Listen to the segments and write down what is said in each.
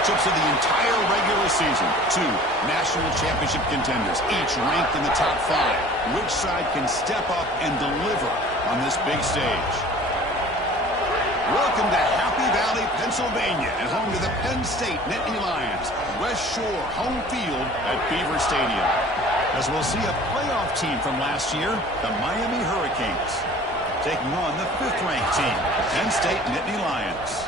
matchups of the entire regular season. Two national championship contenders, each ranked in the top 5. Which side can step up and deliver on this big stage? Welcome to Happy Valley, Pennsylvania, and home to the Penn State Nittany Lions. West Shore home field at Beaver Stadium. As we'll see a playoff team from last year, the Miami Hurricanes, taking on the 5th-ranked team, the Penn State Nittany Lions.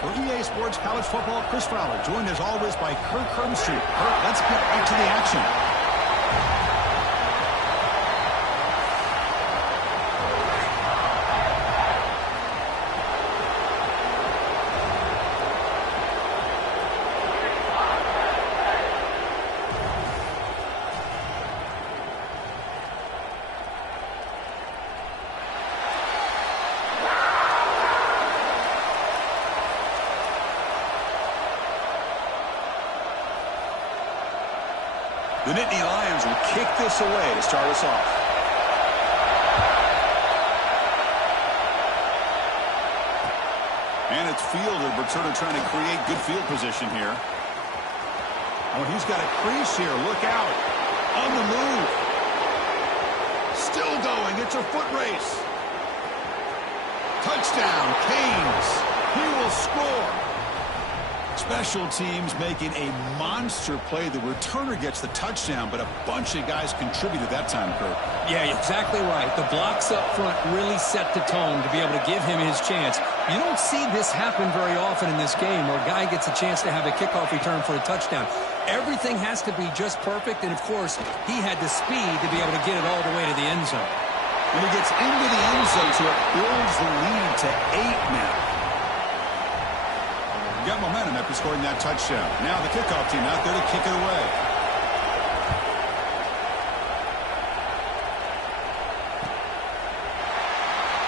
For EA Sports College Football, Chris Fowler, joined as always by Kirk Hermstreet. Kirk, let's get right to the action. The Nittany Lions will kick this away to start us off. And it's fielder Berturner trying to create good field position here. Oh, he's got a crease here. Look out. On the move. Still going. It's a foot race. Touchdown, Canes. He will score. Special teams making a monster play. The returner gets the touchdown, but a bunch of guys contributed that time, Kurt. Yeah, exactly right. The blocks up front really set the tone to be able to give him his chance. You don't see this happen very often in this game where a guy gets a chance to have a kickoff return for a touchdown. Everything has to be just perfect, and of course, he had the speed to be able to get it all the way to the end zone. When he gets into the end zone, so it builds the lead to 8 now. Got momentum after scoring that touchdown. Now the kickoff team out there to kick it away.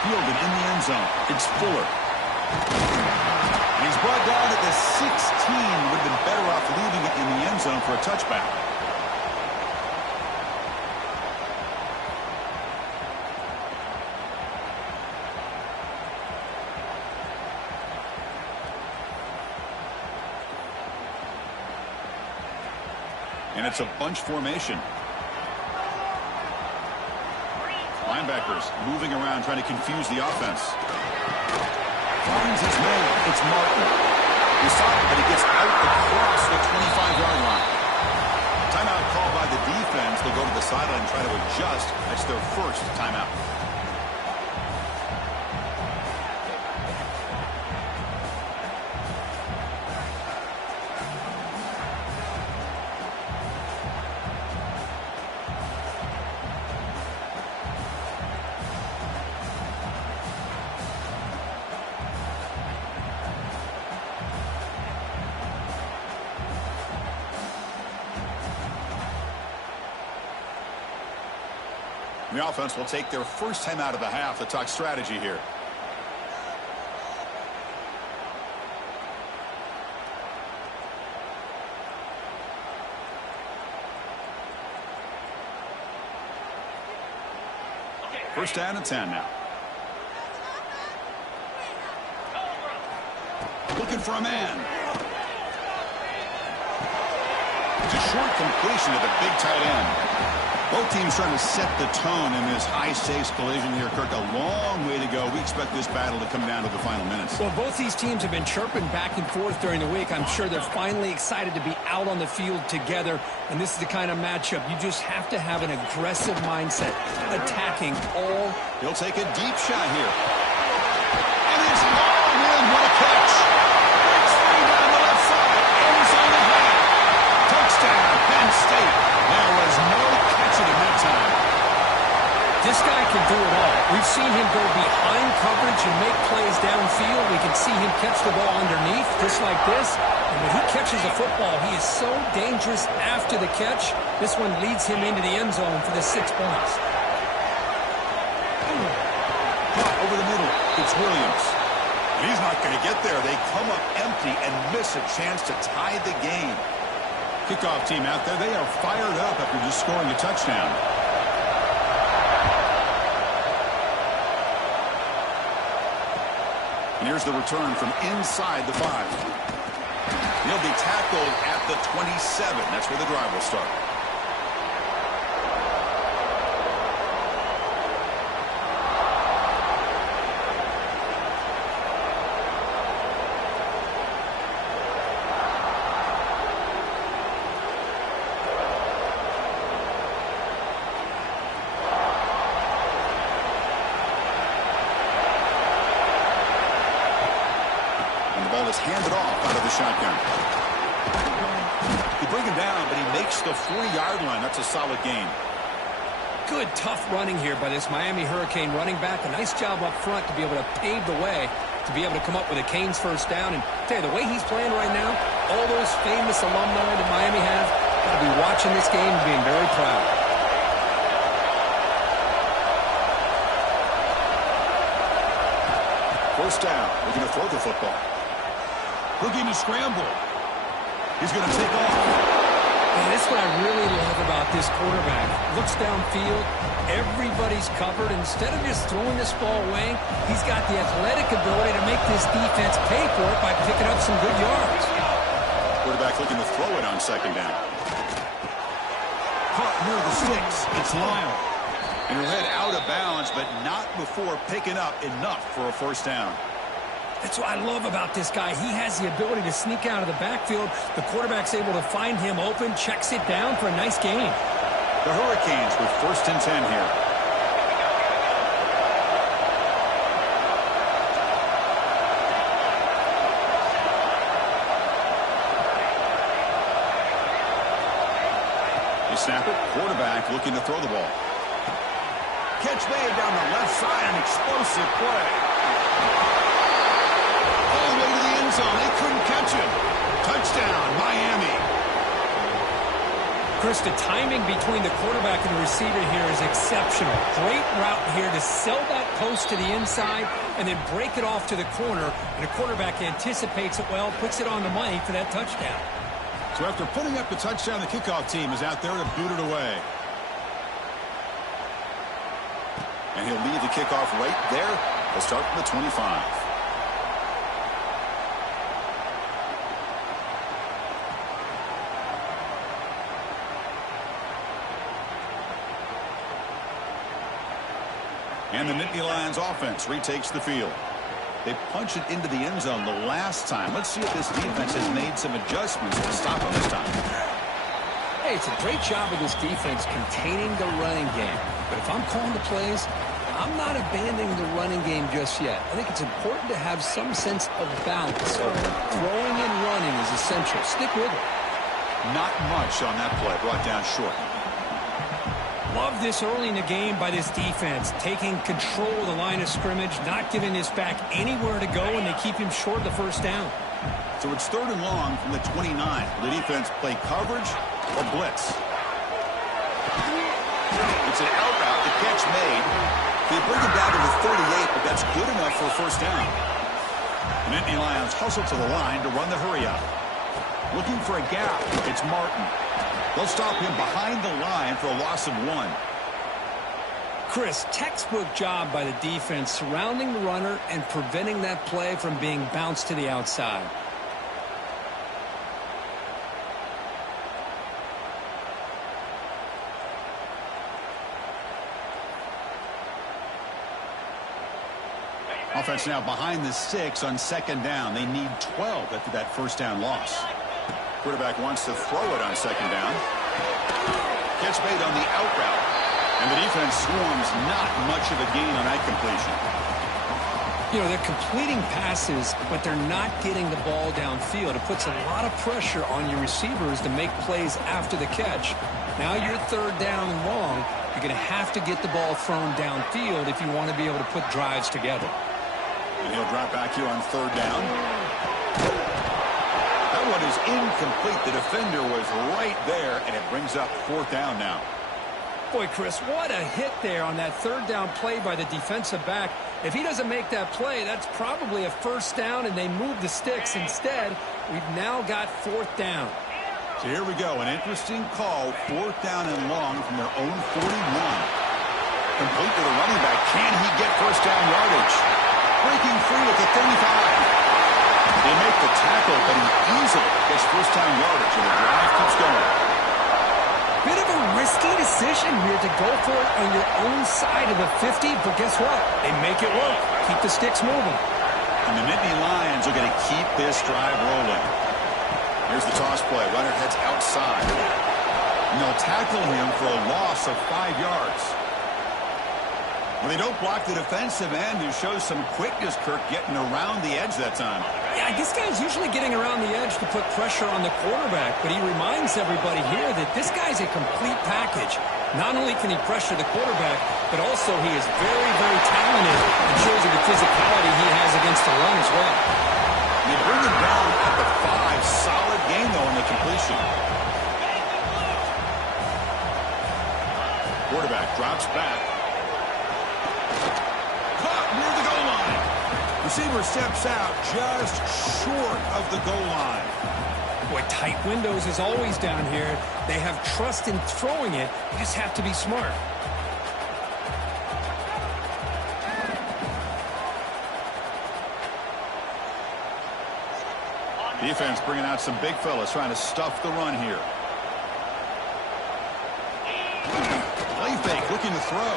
Fielded in the end zone. It's Fuller. And he's brought down at the 16. Would have been better off leaving it in the end zone for a touchback. And it's a bunch formation. Linebackers moving around, trying to confuse the offense. Finds his man. It's Martin. He saw it, but he gets out across the 25-yard line. Timeout called by the defense. They'll go to the sideline and try to adjust. That's their first timeout. The offense will take their first time out of the half to talk strategy here. First down and 10 now. Looking for a man. It's a short completion to the big tight end. Both teams trying to set the tone in this high-stakes collision here, Kirk. A long way to go. We expect this battle to come down to the final minutes. Well, both these teams have been chirping back and forth during the week. I'm sure they're finally excited to be out on the field together, and this is the kind of matchup you just have to have an aggressive mindset, attacking all. He'll take a deep shot here. And it's long in. What a catch. Breaks free down the left side. Ends on the half. Touchdown, Penn State. There was no catching him that time. This guy can do it all. We've seen him go behind coverage and make plays downfield. We can see him catch the ball underneath, just like this. And when he catches a football, he is so dangerous after the catch. This one leads him into the end zone for the 6 points. Over the middle, it's Williams. And he's not going to get there. They come up empty and miss a chance to tie the game. Kickoff team out there, they are fired up after just scoring a touchdown. And here's the return from inside the 5. He'll be tackled at the 27. That's where the drive will start. Handed off out of the shotgun. They bring him down, but he makes the 40-yard line. That's a solid gain. Good, tough running here by this Miami Hurricane running back. A nice job up front to be able to pave the way, to be able to come up with a Canes first down. And tell you, the way he's playing right now, all those famous alumni that Miami have, got to be watching this game and being very proud. First down. Looking to throw the football. Looking to scramble. He's going to take off. Man, that's what I really love about this quarterback. Looks downfield. Everybody's covered. Instead of just throwing this ball away, he's got the athletic ability to make this defense pay for it by picking up some good yards. Quarterback looking to throw it on second down. Caught near the sticks. It's Lyle. And he'll head out of bounds, but not before picking up enough for a first down. That's what I love about this guy. He has the ability to sneak out of the backfield. The quarterback's able to find him open, checks it down for a nice gain. The Hurricanes with 1st and 10 here. They snap it. Quarterback looking to throw the ball. Catch made down the left side. An explosive play. They couldn't catch him. Touchdown, Miami. Chris, the timing between the quarterback and the receiver here is exceptional. Great route here to sell that post to the inside and then break it off to the corner. And the quarterback anticipates it well, puts it on the money for that touchdown. So after putting up the touchdown, the kickoff team is out there to boot it away. And he'll leave the kickoff right there. He'll start from the 25. And the Nittany Lions offense retakes the field. They punch it into the end zone the last time. Let's see if this defense has made some adjustments to stop them this time. Hey, it's a great job of this defense containing the running game. But if I'm calling the plays, I'm not abandoning the running game just yet. I think it's important to have some sense of balance. So throwing and running is essential. Stick with it. Not much on that play. Brought down short. Love this early in the game by this defense, taking control of the line of scrimmage, not giving this back anywhere to go, and they keep him short of the first down. So it's 3rd and long from the 29. The defense play coverage or blitz. It's an out route, the catch made. They bring him down to the 38, but that's good enough for a first down. The Nittany Lions hustle to the line to run the hurry up. Looking for a gap, it's Martin. They'll stop him behind the line for a loss of 1. Chris, textbook job by the defense surrounding the runner and preventing that play from being bounced to the outside. Offense now behind the 6 on second down. They need 12 after that first down loss. Quarterback wants to throw it on second down. Catch made on the out route. And the defense swarms, not much of a gain on that completion. You know, they're completing passes, but they're not getting the ball downfield. It puts a lot of pressure on your receivers to make plays after the catch. Now you're 3rd down and long. You're going to have to get the ball thrown downfield if you want to be able to put drives together. And he'll drop back here on 3rd down. That one is incomplete. The defender was right there, and it brings up 4th down now. Boy, Chris, what a hit there on that 3rd down play by the defensive back. If he doesn't make that play, that's probably a first down, and they move the sticks. Instead, we've now got 4th down. So here we go. An interesting call. 4th down and long from their own 41. Complete to the running back. Can he get first down yardage? Breaking free at the 35. They make the tackle, but he easily gets first-down yardage, and the drive keeps going. Bit of a risky decision here to go for it on your own side of the 50, but guess what? They make it work. Keep the sticks moving. And the Nittany Lions are going to keep this drive rolling. Here's the toss play. Runner heads outside. And they'll tackle him for a loss of 5 yards. Well, they don't block the defensive end, who shows some quickness, Kirk, getting around the edge that time. Yeah, this guy's usually getting around the edge to put pressure on the quarterback, but he reminds everybody here that this guy's a complete package. Not only can he pressure the quarterback, but also he is very, very talented and shows you the physicality he has against the run as well. They bring him down at the 5. Solid game, though, on the completion. Quarterback drops back. Caught near the goal line. Receiver steps out just short of the goal line. Boy, tight windows as always down here. They have trust in throwing it. You just have to be smart. Defense bringing out some big fellas trying to stuff the run here. Play fake looking to throw.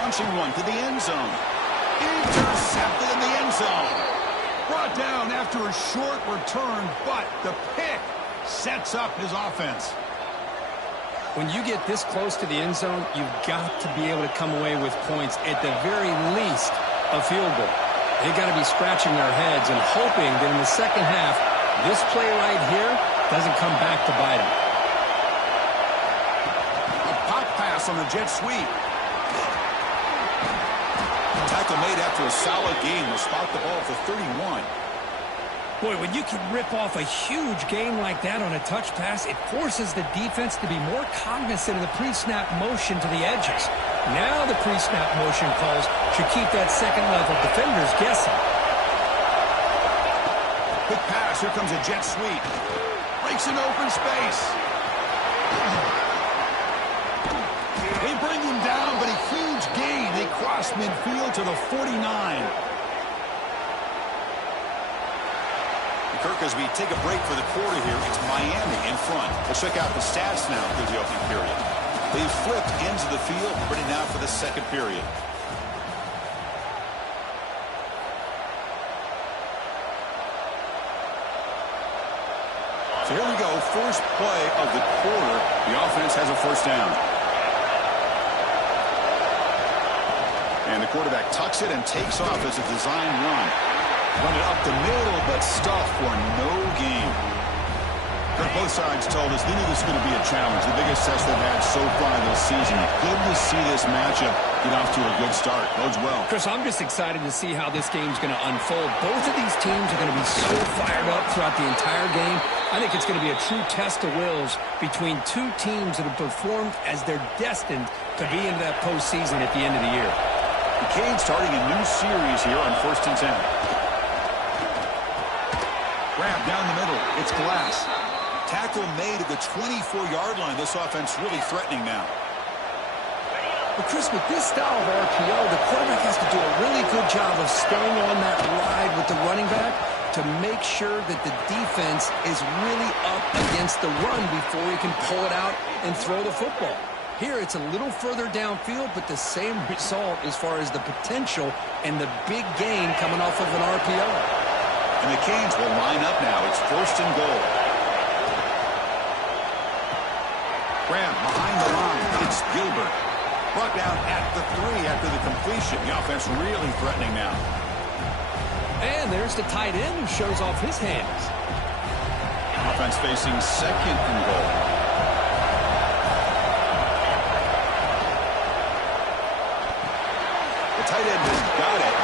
Launching one to the end zone. Intercepted in the end zone. Brought down after a short return, but the pick sets up his offense. When you get this close to the end zone, you've got to be able to come away with points, at the very least, a field goal. They've got to be scratching their heads and hoping that in the second half, this play right here doesn't come back to bite them. A pop pass on the jet sweep. Tackle made after a solid game. Will spot the ball for 31. Boy, when you can rip off a huge gain like that on a touch pass, it forces the defense to be more cognizant of the pre-snap motion to the edges. Now the pre-snap motion calls should keep that second-level defenders guessing. Quick pass. Here comes a jet sweep. Breaks an open space. They bring him down, but a huge gain. They cross midfield to the 49. Kirk, as we take a break for the quarter here, it's Miami in front. Let's check out the stats now through the opening period. They flipped into the field, ready now for the second period. So here we go, first play of the quarter. The offense has a first down. And the quarterback tucks it and takes off as a design run. Run it up the middle, but stuffed for no gain. Both sides told us they knew this was going to be a challenge, the biggest test they've had so far this season. Good to see this matchup get off to a good start. Bodes well. Chris, I'm just excited to see how this game's going to unfold. Both of these teams are going to be so fired up throughout the entire game. I think it's going to be a true test of wills between two teams that have performed as they're destined to be into that postseason at the end of the year. The Canes starting a new series here on 1st and 10. Grab down the middle. It's Glass. Tackle made at the 24-yard line. This offense really threatening now. But Chris, with this style of RPO, the quarterback has to do a really good job of staying on that ride with the running back to make sure that the defense is really up against the run before he can pull it out and throw the football. Here, it's a little further downfield, but the same result as far as the potential and the big gain coming off of an RPO. And the Canes will line up now. It's 1st and goal. Graham behind the line. It's Gilbert. Brought down at the 3 after the completion. The offense really threatening now. And there's the tight end who shows off his hands. Offense facing 2nd and goal. The tight end has got it.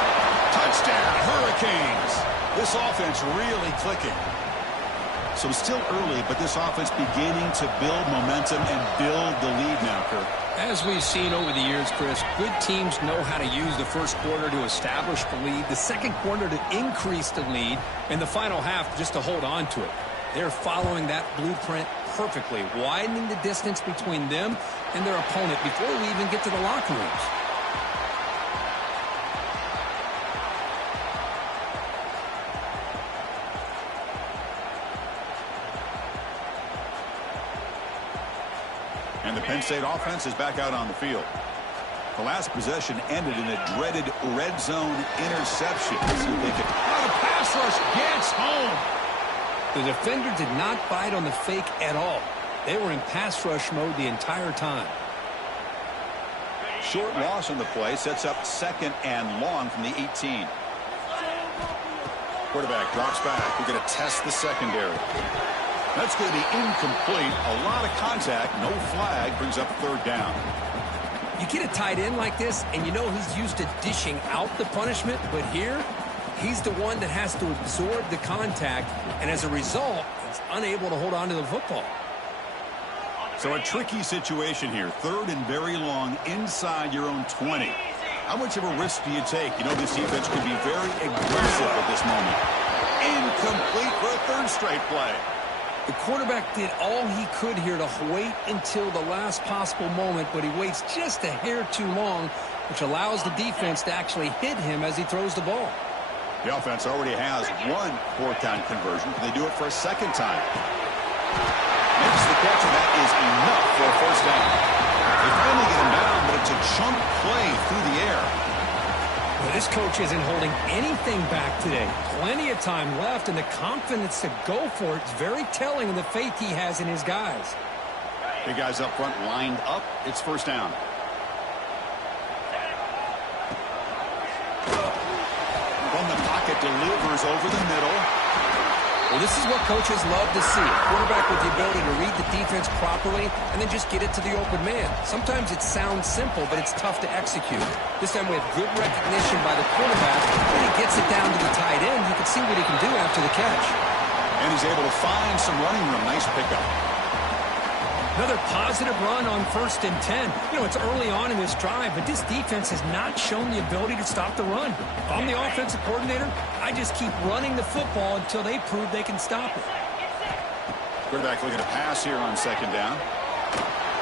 Touchdown, Hurricanes. This offense really clicking. So still early, but this offense beginning to build momentum and build the lead now, Kirk. As we've seen over the years, Chris, good teams know how to use the first quarter to establish the lead, the second quarter to increase the lead, and the final half just to hold on to it. They're following that blueprint perfectly, widening the distance between them and their opponent before we even get to the locker rooms. And the Penn State offense is back out on the field. The last possession ended in a dreaded red zone interception. Let's see if they can... Oh, the pass rush gets home. The defender did not bite on the fake at all. They were in pass rush mode the entire time. Short loss on the play sets up 2nd and long from the 18. Quarterback drops back. We're going to test the secondary. That's going to be incomplete. A lot of contact. No flag. Brings up 3rd down. You get a tight end like this, and you know he's used to dishing out the punishment, but here, he's the one that has to absorb the contact, and as a result, he's unable to hold on to the football. So a tricky situation here. 3rd and very long inside your own 20. How much of a risk do you take? You know this defense could be very aggressive at this moment. Incomplete for a 3rd straight play. The quarterback did all he could here to wait until the last possible moment, but he waits just a hair too long, which allows the defense to actually hit him as he throws the ball. The offense already has 1 4th-down conversion. Can they do it for a 2nd time? Makes the catch, and that is enough for a 1st down. They finally get him down, but it's a chunk play through the air. Well, this coach isn't holding anything back today. Plenty of time left, and the confidence to go for it is very telling of the faith he has in his guys. Big guys up front lined up. It's 1st down. From the pocket, delivers over the middle. Well, this is what coaches love to see. A quarterback with the ability to read the defense properly and then just get it to the open man. Sometimes it sounds simple, but it's tough to execute. This time we have good recognition by the quarterback. When he gets it down to the tight end, you can see what he can do after the catch. And he's able to find some running room. Nice pickup. Another positive run on 1st and 10. You know, it's early on in this drive, but this defense has not shown the ability to stop the run. If I'm the offensive coordinator, I just keep running the football until they prove they can stop it. Quarterback looking to pass here on 2nd down.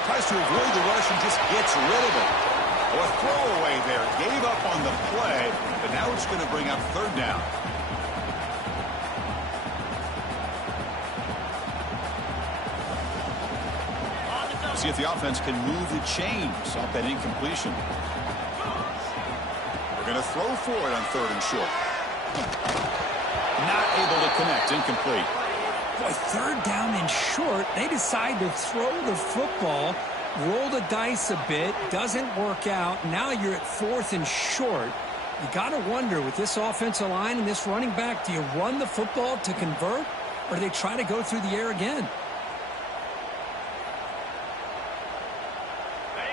Tries to avoid the rush and just gets rid of it. Oh, a throwaway there. Gave up on the play, but now it's going to bring up 3rd down. See if the offense can move the chains off that incompletion. They're going to throw for it on 3rd and short. Not able to connect. Incomplete. Boy, 3rd down and short. They decide to throw the football, roll the dice a bit. Doesn't work out. Now you're at 4th and short. You got to wonder, with this offensive line and this running back, do you run the football to convert, or do they try to go through the air again?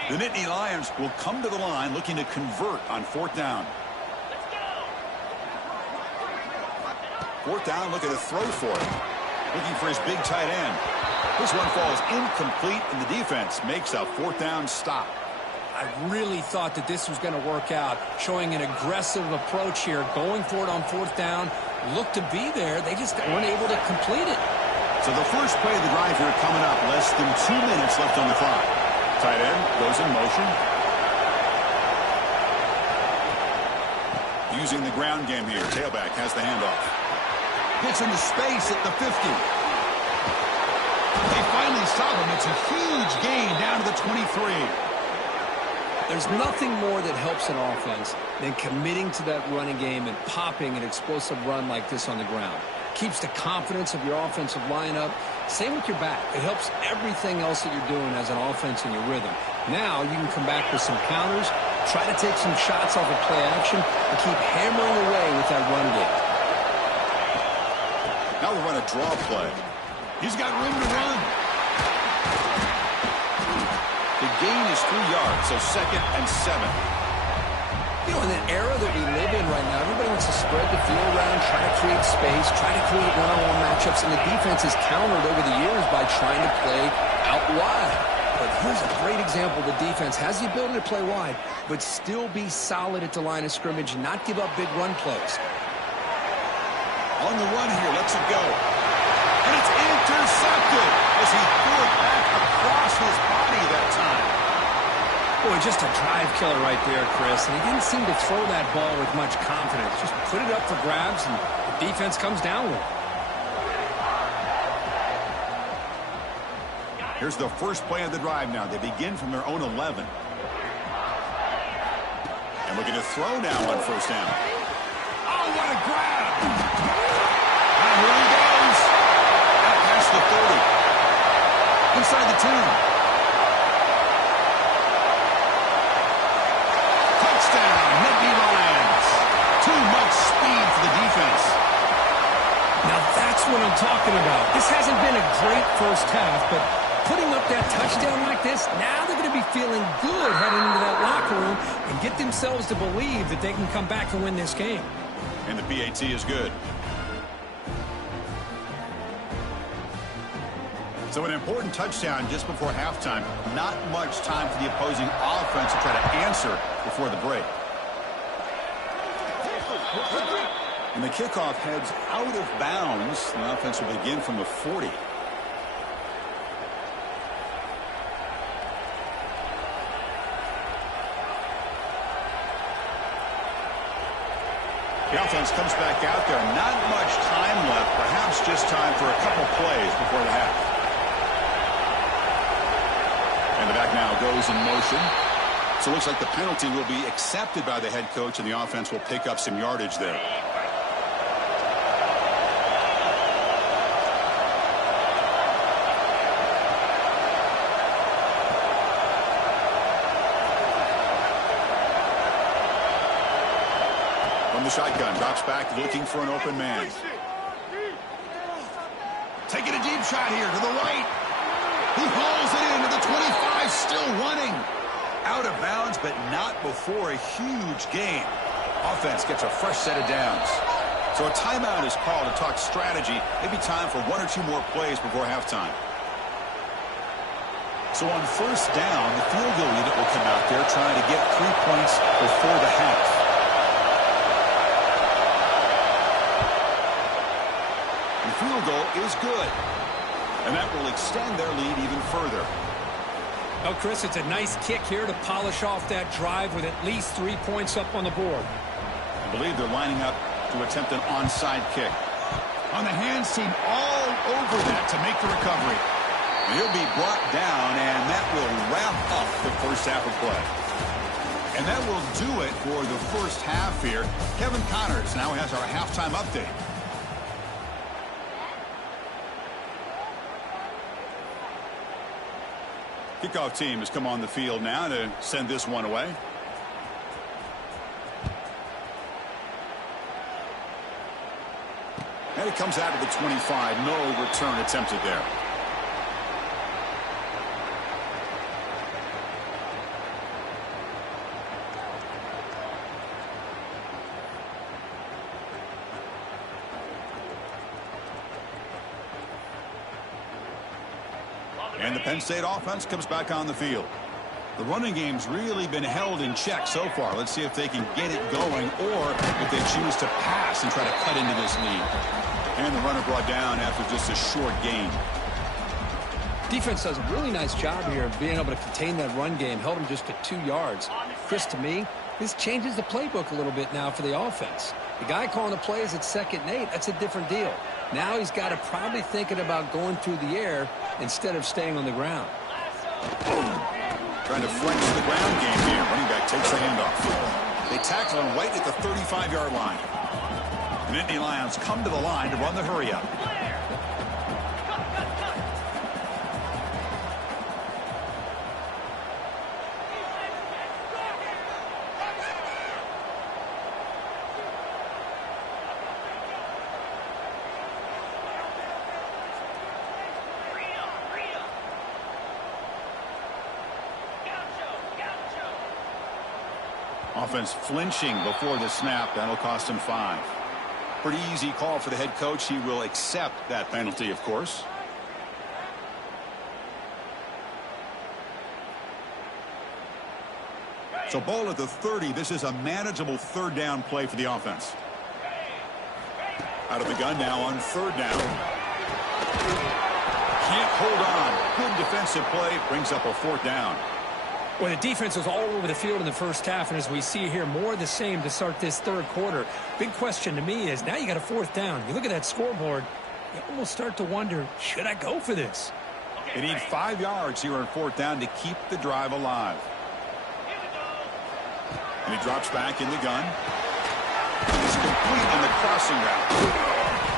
The Nittany Lions will come to the line looking to convert on 4th down. 4th down, looking to throw for it. Looking for his big tight end. This one falls incomplete, and the defense makes a 4th down stop. I really thought that this was going to work out, showing an aggressive approach here, going for it on 4th down. Looked to be there. They just weren't able to complete it. So the first play of the drive here coming up. Less than 2 minutes left on the clock. Tight end goes in motion. Using the ground game here. Tailback has the handoff. Gets into space at the 50. They finally stop him. It's a huge gain down to the 23. There's nothing more that helps an offense than committing to that running game and popping an explosive run like this on the ground. Keeps the confidence of your offensive lineup. Same with your back. It helps everything else that you're doing as an offense in your rhythm. Now you can come back with some counters, try to take some shots off of play action, and keep hammering away with that run game. Now we run a draw play. He's got room to run. The gain is 3 yards, so 2nd and 7. You know, in the era that we live in right now, everybody wants to spread the field around, try to create space, try to create one-on-one matchups, and the defense has countered over the years by trying to play out wide. But here's a great example. The defense has the ability to play wide, but still be solid at the line of scrimmage and not give up big run plays. On the run here, lets it go. And it's intercepted as he threw it back across his body that time. Boy, just a drive killer right there, Chris. And he didn't seem to throw that ball with much confidence. Just put it up for grabs, and the defense comes down with it. Here's the first play of the drive now. They begin from their own 11. And looking to throw now on first down. Oh, what a grab! And here he goes. Out past the 30. Inside the 10. Touchdown, Nittany Lions. Too much speed for the defense. Now that's what I'm talking about. This hasn't been a great first half, but putting up that touchdown like this, now they're going to be feeling good heading into that locker room and get themselves to believe that they can come back and win this game. And the PAT is good. So an important touchdown just before halftime. Not much time for the opposing offense to try to answer before the break. And the kickoff heads out of bounds. The offense will begin from the 40. The offense comes back out there. Not much time left. Perhaps just time for a couple plays before the half. And the back now goes in motion. So it looks like the penalty will be accepted by the head coach, and the offense will pick up some yardage there. From the shotgun, drops back looking for an open man. Taking a deep shot here to the right. He hauls it into the 25, still running. Out of bounds, but not before a huge gain. Offense gets a fresh set of downs. So a timeout is called to talk strategy. Maybe time for one or two more plays before halftime. So on first down, the field goal unit will come out there trying to get 3 points before the half. The field goal is good. And that will extend their lead even further. Oh, Chris, it's a nice kick here to polish off that drive with at least 3 points up on the board. I believe they're lining up to attempt an onside kick. On the hands team all over that to make the recovery. He'll be brought down, and that will wrap up the first half of play. And that will do it for the first half here. Kevin Connors now has our halftime update. Kickoff team has come on the field now to send this one away. And it comes out of the 25. No return attempted there. And the Penn State offense comes back on the field. The running game's really been held in check so far. Let's see if they can get it going or if they choose to pass and try to cut into this lead. And the runner brought down after just a short gain. Defense does a really nice job here of being able to contain that run game. Held him just to 2 yards. Chris, to me, this changes the playbook a little bit now for the offense. The guy calling the plays at 2nd and 8, that's a different deal. Now he's got to probably thinking about going through the air instead of staying on the ground. Trying to flex the ground game here. Running back takes the handoff. They tackle him right at the 35-yard line. The Nittany Lions come to the line to run the hurry-up. Offense flinching before the snap. That'll cost him 5. Pretty easy call for the head coach. He will accept that penalty, of course. So ball at the 30. This is a manageable 3rd down play for the offense. Out of the gun now on 3rd down. Can't hold on. Good defensive play. Brings up a 4th down. Well, the defense was all over the field in the first half, and as we see here, more of the same to start this 3rd quarter. Big question to me is, now you got a 4th down. You look at that scoreboard, you almost start to wonder, should I go for this? They need 5 yards here on 4th down to keep the drive alive. And he drops back in the gun. He's complete on the crossing route.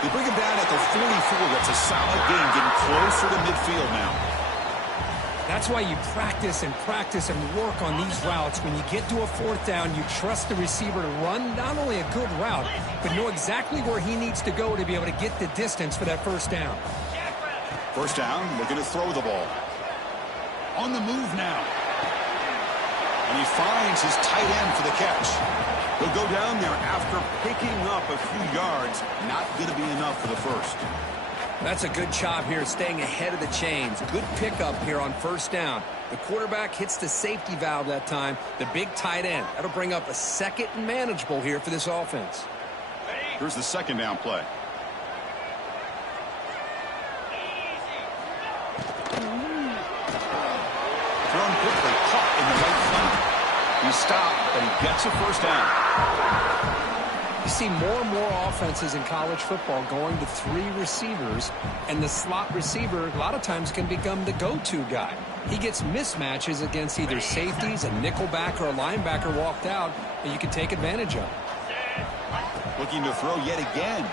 They bring him down at the 44. That's a solid gain, getting closer to midfield now. That's why you practice and work on these routes. When you get to a 4th down, you trust the receiver to run not only a good route, but know exactly where he needs to go to be able to get the distance for that 1st down. 1st down, looking to throw the ball. On the move now. And he finds his tight end for the catch. He'll go down there after picking up a few yards. Not going to be enough for the 1st. That's a good job here, staying ahead of the chains. Good pickup here on 1st down. The quarterback hits the safety valve that time, the big tight end. That'll bring up a 2nd and manageable here for this offense. Here's the 2nd down play. Thrown quickly, caught in the right flank. He stopped, but he gets a 1st down. You see more and more offenses in college football going to 3 receivers, and the slot receiver a lot of times can become the go-to guy. He gets mismatches against either safeties, a nickelback, or a linebacker walked out that you can take advantage of. Looking to throw yet again.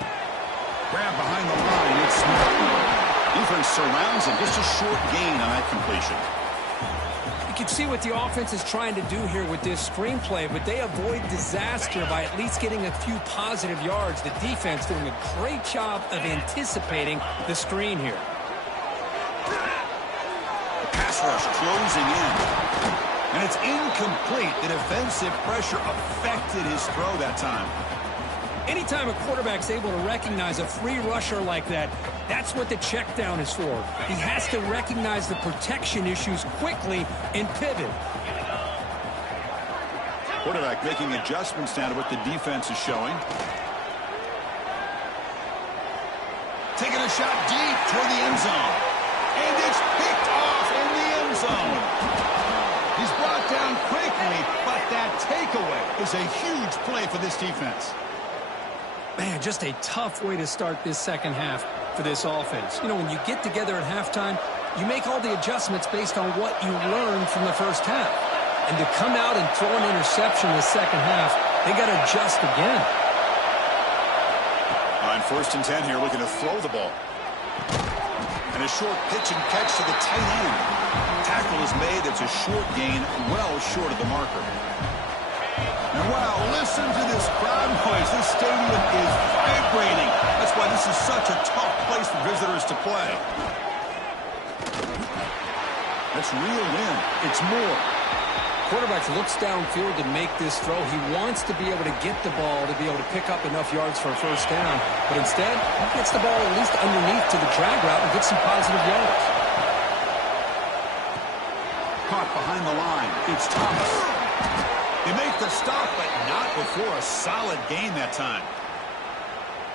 Grab behind the line. It's smart. Defense surrounds him. Just a short gain on that completion. You can see what the offense is trying to do here with this screenplay, but they avoid disaster by at least getting a few positive yards. The defense doing a great job of anticipating the screen here. The pass rush closing in. And it's incomplete. The defensive pressure affected his throw that time. Anytime a quarterback's able to recognize a free rusher like that, that's what the check down is for. He has to recognize the protection issues quickly and pivot. Quarterback making adjustments now to what the defense is showing. Taking a shot deep toward the end zone. And it's picked off in the end zone. He's brought down quickly, but that takeaway is a huge play for this defense. Man, just a tough way to start this 2nd half for this offense. You know, when you get together at halftime, you make all the adjustments based on what you learned from the 1st half. And to come out and throw an interception in the 2nd half, they got to adjust again. On 1st and 10 here, looking to throw the ball. And a short pitch and catch to the tight end. Tackle is made. It's a short gain, well short of the marker. And wow, listen to this crowd noise. This stadium is vibrating. That's why this is such a tough place for visitors to play. That's reeled in. It's more. Quarterback looks downfield to make this throw. He wants to be able to get the ball to be able to pick up enough yards for a 1st down. But instead, he gets the ball at least underneath to the drag route and gets some positive yards. Caught behind the line. It's Thomas. They make the stop, but not before a solid gain that time.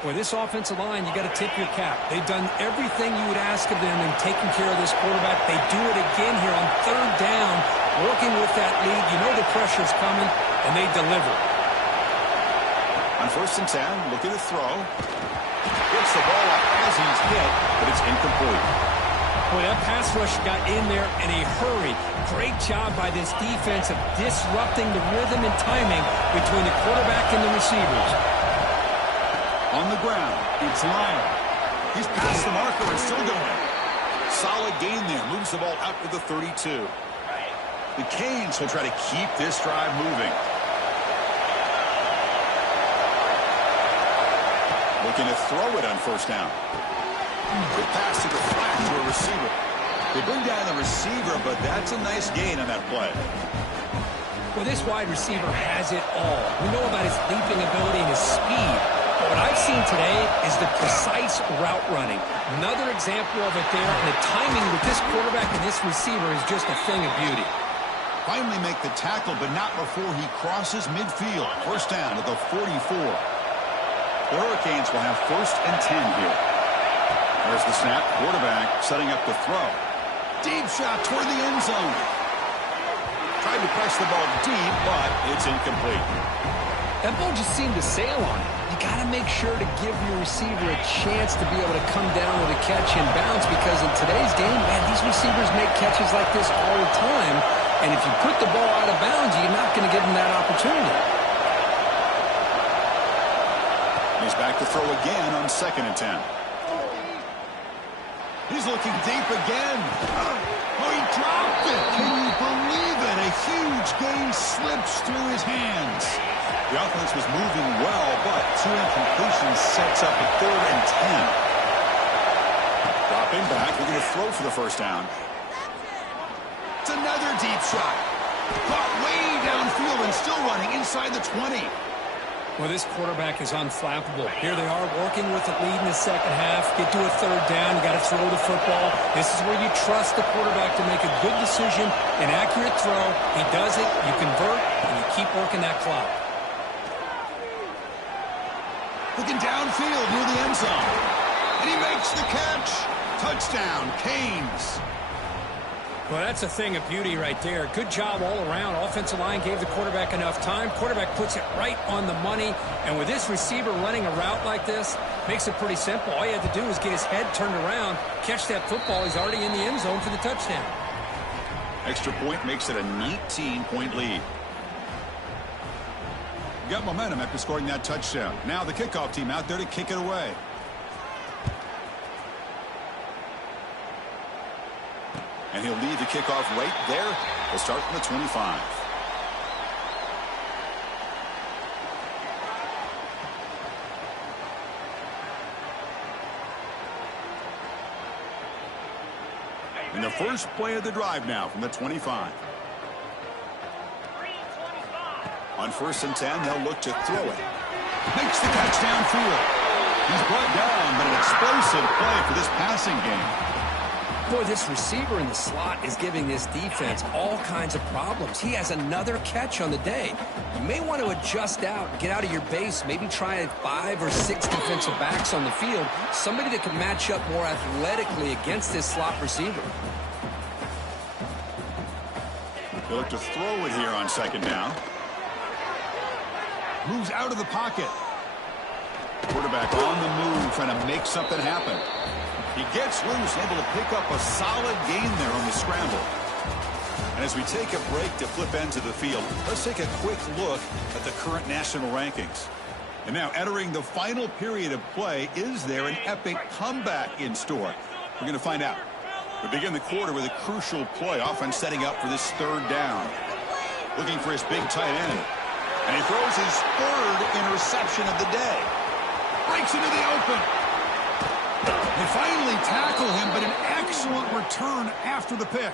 Boy, this offensive line, you got to tip your cap. They've done everything you would ask of them in taking care of this quarterback. They do it again here on 3rd down, working with that lead. You know the pressure's coming, and they deliver. On 1st and 10, looking to throw. Gets the ball up as he's hit, but it's incomplete. Boy, that pass rush got in there in a hurry. Great job by this defense of disrupting the rhythm and timing between the quarterback and the receivers. On the ground, it's Lyon. He's past the marker and still going. Solid gain there. Moves the ball out to the 32. The Canes will try to keep this drive moving. Looking to throw it on 1st down. Good pass to the flat to a receiver. They bring down the receiver, but that's a nice gain on that play. Well, this wide receiver has it all. We know about his leaping ability and his speed. But what I've seen today is the precise route running. Another example of it there. And the timing with this quarterback and this receiver is just a thing of beauty. Finally make the tackle, but not before he crosses midfield. 1st down at the 44. The Hurricanes will have 1st and 10 here. There's the snap. Quarterback setting up the throw. Deep shot toward the end zone. Tried to press the ball deep, but it's incomplete. That ball just seemed to sail on it. You got to make sure to give your receiver a chance to be able to come down with a catch and bounce, because in today's game, man, these receivers make catches like this all the time. And if you put the ball out of bounds, you're not going to give them that opportunity. He's back to throw again on 2nd and 10. He's looking deep again. Oh, he dropped it. Can you believe it? A huge gain slips through his hands. The offense was moving well, but 2 incompletions sets up a 3rd and 10. Dropping back, we're going to throw for the first down. It's another deep shot. Caught way downfield and still running inside the 20. Well, this quarterback is unflappable. Here they are working with the lead in the second half. Get to a 3rd down. You got to throw the football. This is where you trust the quarterback to make a good decision, an accurate throw. He does it, you convert, and you keep working that clock. Looking downfield near the end zone. And he makes the catch. Touchdown, Canes. Well, that's a thing of beauty right there. Good job all around. Offensive line gave the quarterback enough time. Quarterback puts it right on the money. And with this receiver running a route like this, makes it pretty simple. All you have to do is get his head turned around, catch that football. He's already in the end zone for the touchdown. Extra point makes it a neat 18-point lead. Got momentum after scoring that touchdown. Now the kickoff team out there to kick it away. And he'll lead the kickoff right there. We'll start from the 25. And the first play of the drive now from the 25. On 1st and 10, they'll look to throw it. Makes the catch downfield. He's brought down, but an explosive play for this passing game. Boy, this receiver in the slot is giving this defense all kinds of problems. He has another catch on the day. You may want to adjust out, get out of your base, maybe try 5 or 6 defensive backs on the field, somebody that can match up more athletically against this slot receiver. They look to throw it here on 2nd down. Moves out of the pocket. Quarterback on the move, trying to make something happen. He gets loose, able to pick up a solid gain there on the scramble. And as we take a break to flip ends of the field, let's take a quick look at the current national rankings. And now entering the final period of play, is there an epic comeback in store? We're going to find out. We begin the quarter with a crucial play. Offense setting up for this 3rd down. Looking for his big tight end. And he throws his 3rd interception of the day. Breaks into the open. They finally tackle him, but an excellent return after the pick.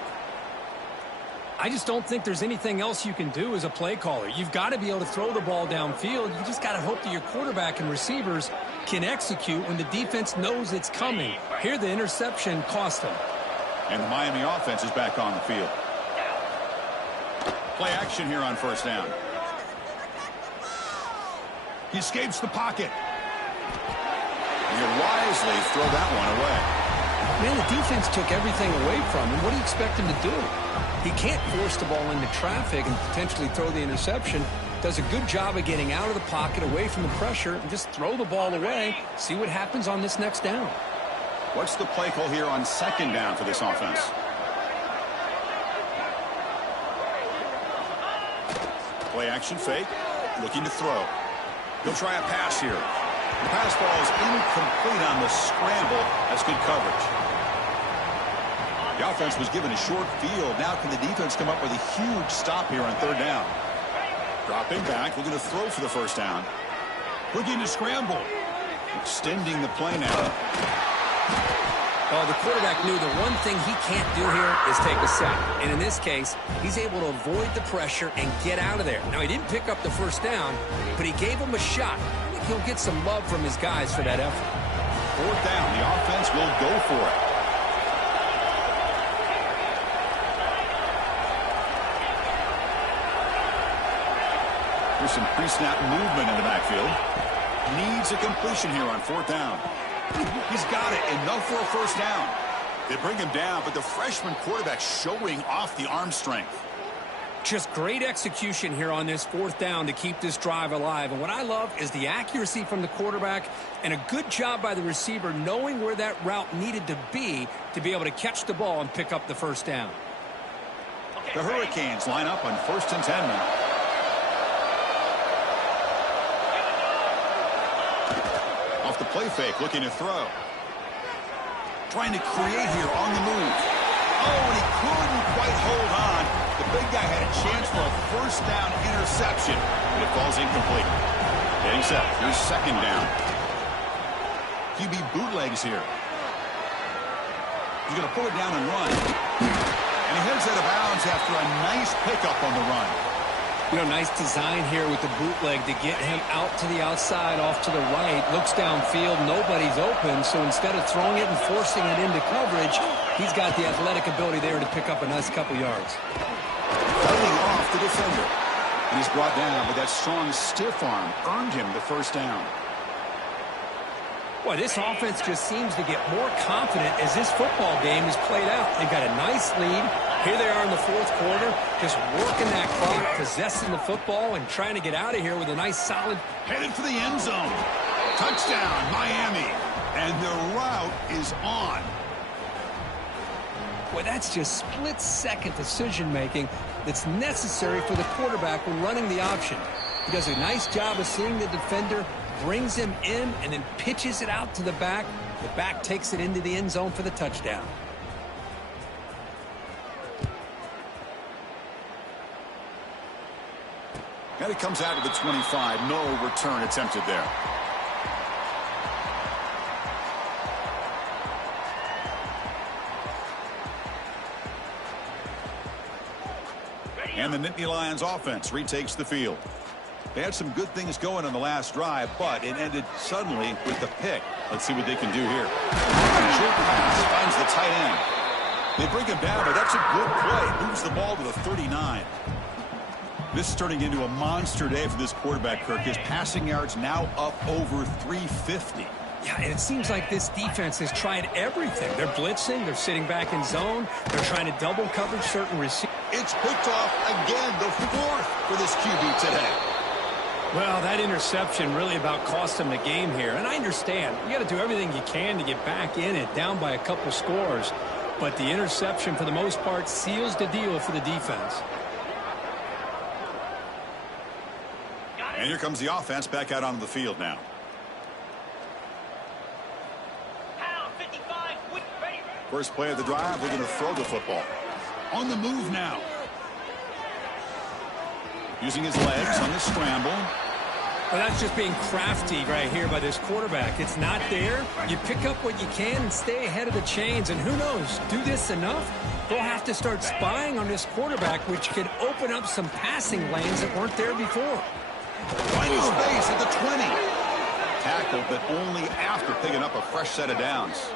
I just don't think there's anything else you can do as a play caller. You've got to be able to throw the ball downfield. You just got to hope that your quarterback and receivers can execute when the defense knows it's coming. Here, the interception cost them. And the Miami offense is back on the field. Play action here on 1st down. He escapes the pocket. And he'll wisely throw that one away. Man, the defense took everything away from him. What do you expect him to do? He can't force the ball into traffic and potentially throw the interception. Does a good job of getting out of the pocket, away from the pressure, and just throw the ball away. See what happens on this next down. What's the play call here on 2nd down for this offense? Play action fake. Looking to throw. He'll try a pass here. The pass ball is incomplete on the scramble. That's good coverage. The offense was given a short field. Now can the defense come up with a huge stop here on 3rd down? Dropping back. We're going to throw for the 1st down. Looking to scramble. Extending the play now. Well, the quarterback knew the one thing he can't do here is take a sack. And in this case, he's able to avoid the pressure and get out of there. Now, he didn't pick up the 1st down, but he gave him a shot. I think he'll get some love from his guys for that effort. 4th down. The offense will go for it. There's some pre-snap movement in the backfield. Needs a completion here on 4th down. He's got it. Enough for a 1st down. They bring him down, but the freshman quarterback showing off the arm strength. Just great execution here on this fourth down to keep this drive alive. And what I love is the accuracy from the quarterback and a good job by the receiver knowing where that route needed to be able to catch the ball and pick up the first down. The Hurricanes line up on 1st and 10 now. Off the play fake, looking to throw. Trying to create here on the move. Oh, and he couldn't quite hold on. The big guy had a chance for a first down interception, but it falls incomplete. Getting set. Here's 2nd down. QB bootlegs here. He's going to pull it down and run. And he heads out of bounds after a nice pickup on the run. You know, nice design here with the bootleg to get him out to the outside, off to the right. Looks downfield, nobody's open, so instead of throwing it and forcing it into coverage, he's got the athletic ability there to pick up a nice couple yards. Cutting off the defender. And he's brought down, but that strong stiff arm earned him the first down. Boy, this offense just seems to get more confident as this football game is played out. They've got a nice lead. Here they are in the fourth quarter, just working that clock, possessing the football, and trying to get out of here with a nice, solid... Headed for the end zone. Touchdown, Miami. And the route is on. Boy, that's just split-second decision-making that's necessary for the quarterback when running the option. He does a nice job of seeing the defender, brings him in, and then pitches it out to the back. The back takes it into the end zone for the touchdown. And it comes out to the 25. No return attempted there. And the Nittany Lions offense retakes the field. They had some good things going on the last drive, but it ended suddenly with the pick. Let's see what they can do here. Short pass finds the tight end. They bring him down, but that's a good play. Moves the ball to the 39. This is turning into a monster day for this quarterback, Kirk. His passing yards now up over 350. Yeah, and it seems like this defense has tried everything. They're blitzing, they're sitting back in zone, they're trying to double cover certain receivers. It's picked off again, the 4th for this QB today. Well, that interception really about cost him the game here. And I understand, you got to do everything you can to get back in it, down by a couple scores. But the interception, for the most part, seals the deal for the defense. And here comes the offense back out onto the field now. First play of the drive, they're going to throw the football. On the move now. Using his legs on the scramble. Well, that's just being crafty right here by this quarterback. It's not there. You pick up what you can and stay ahead of the chains. And who knows, do this enough, they'll have to start spying on this quarterback, which could open up some passing lanes that weren't there before. Finding space at the 20. Tackled, but only after picking up a fresh set of downs.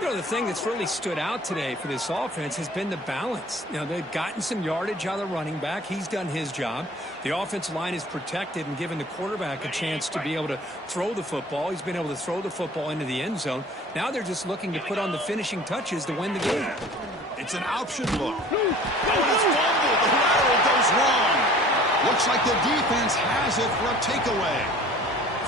You know, the thing that's really stood out today for this offense has been the balance. You know, they've gotten some yardage out of the running back. He's done his job. The offensive line is protected and given the quarterback a chance to be able to throw the football. He's been able to throw the football into the end zone. Now they're just looking to put on the finishing touches to win the game. It's an option look. Oh, and it's fumbled. The lateral goes wrong. Looks like the defense has it for a takeaway.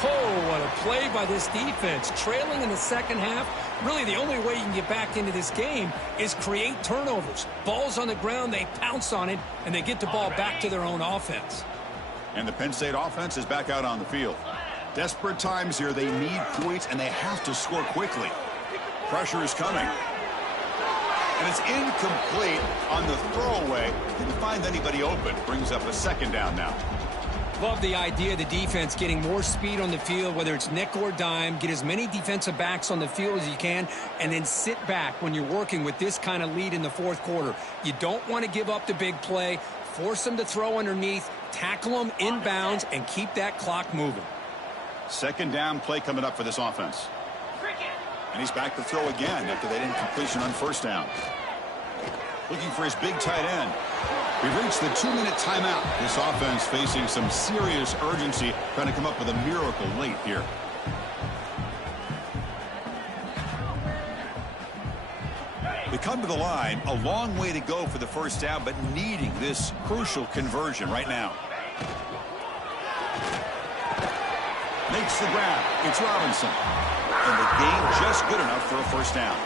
Oh, what a play by this defense. Trailing in the second half. Really, the only way you can get back into this game is create turnovers. Ball's on the ground, they pounce on it, and they get the ball back to their own offense. And the Penn State offense is back out on the field. Desperate times here. They need points, and they have to score quickly. Pressure is coming. And it's incomplete on the throwaway. Didn't find anybody open. Brings up a 2nd down now. Love the idea of the defense getting more speed on the field, whether it's nickel or dime. Get as many defensive backs on the field as you can, and then sit back when you're working with this kind of lead in the fourth quarter. You don't want to give up the big play. Force them to throw underneath, tackle them inbounds, and keep that clock moving. 2nd down play coming up for this offense. And he's back to throw again after that incompletion on 1st down. Looking for his big tight end. We've reached the 2-minute timeout. This offense facing some serious urgency, trying to come up with a miracle late here. They come to the line, a long way to go for the first down, but needing this crucial conversion right now. Makes the grab. It's Robinson. And the game just good enough for a first down.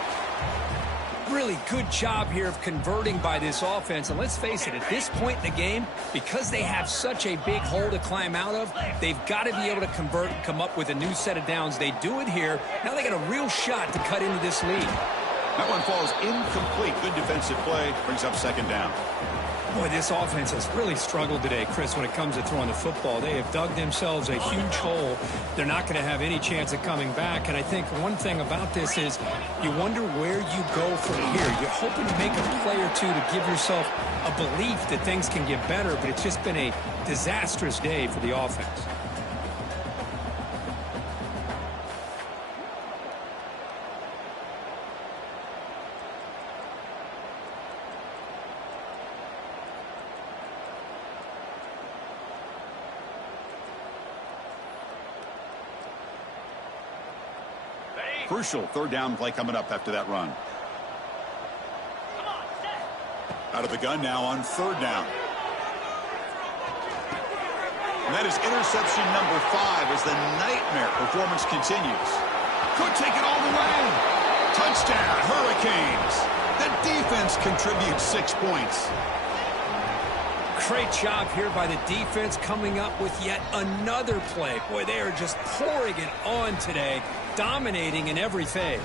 Really good job here of converting by this offense. And let's face it, at this point in the game, because they have such a big hole to climb out of, they've got to be able to convert and come up with a new set of downs. They do it here. Now they got a real shot to cut into this lead. That one falls incomplete. Good defensive play. Brings up second down. Boy, this offense has really struggled today, Chris, when it comes to throwing the football. They have dug themselves a huge hole. They're not going to have any chance of coming back. And I think one thing about this is you wonder where you go from here. You're hoping to make a play or two to give yourself a belief that things can get better, but it's just been a disastrous day for the offense. Crucial third down play coming up after that run. Out of the gun now on third down. And that is interception number 5 as the nightmare performance continues. Could take it all the way. Touchdown, Hurricanes. The defense contributes 6 points. Great job here by the defense coming up with yet another play. Boy, they are just pouring it on today, dominating in every phase.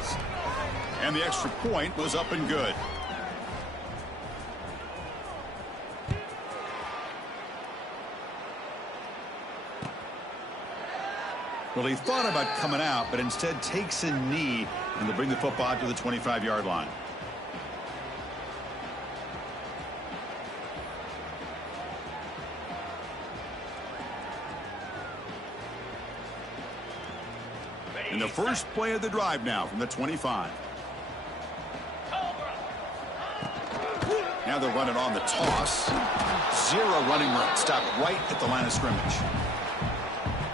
And the extra point was up and good. Well, he thought about coming out, but instead takes a knee, and they'll bring the football to the 25-yard line. In the first play of the drive now from the 25. Now they're running on the toss. 0 running room. Stop right at the line of scrimmage.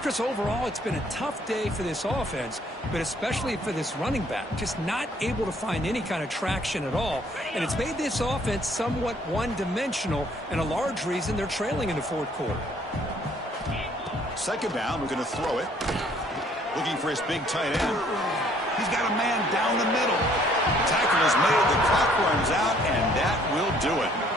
Chris, overall, it's been a tough day for this offense, but especially for this running back. Just not able to find any kind of traction at all. And it's made this offense somewhat one-dimensional, and a large reason they're trailing in the fourth quarter. Second down, we're going to throw it. Looking for his big tight end. He's got a man down the middle. The tackle is made, the clock runs out, and that will do it.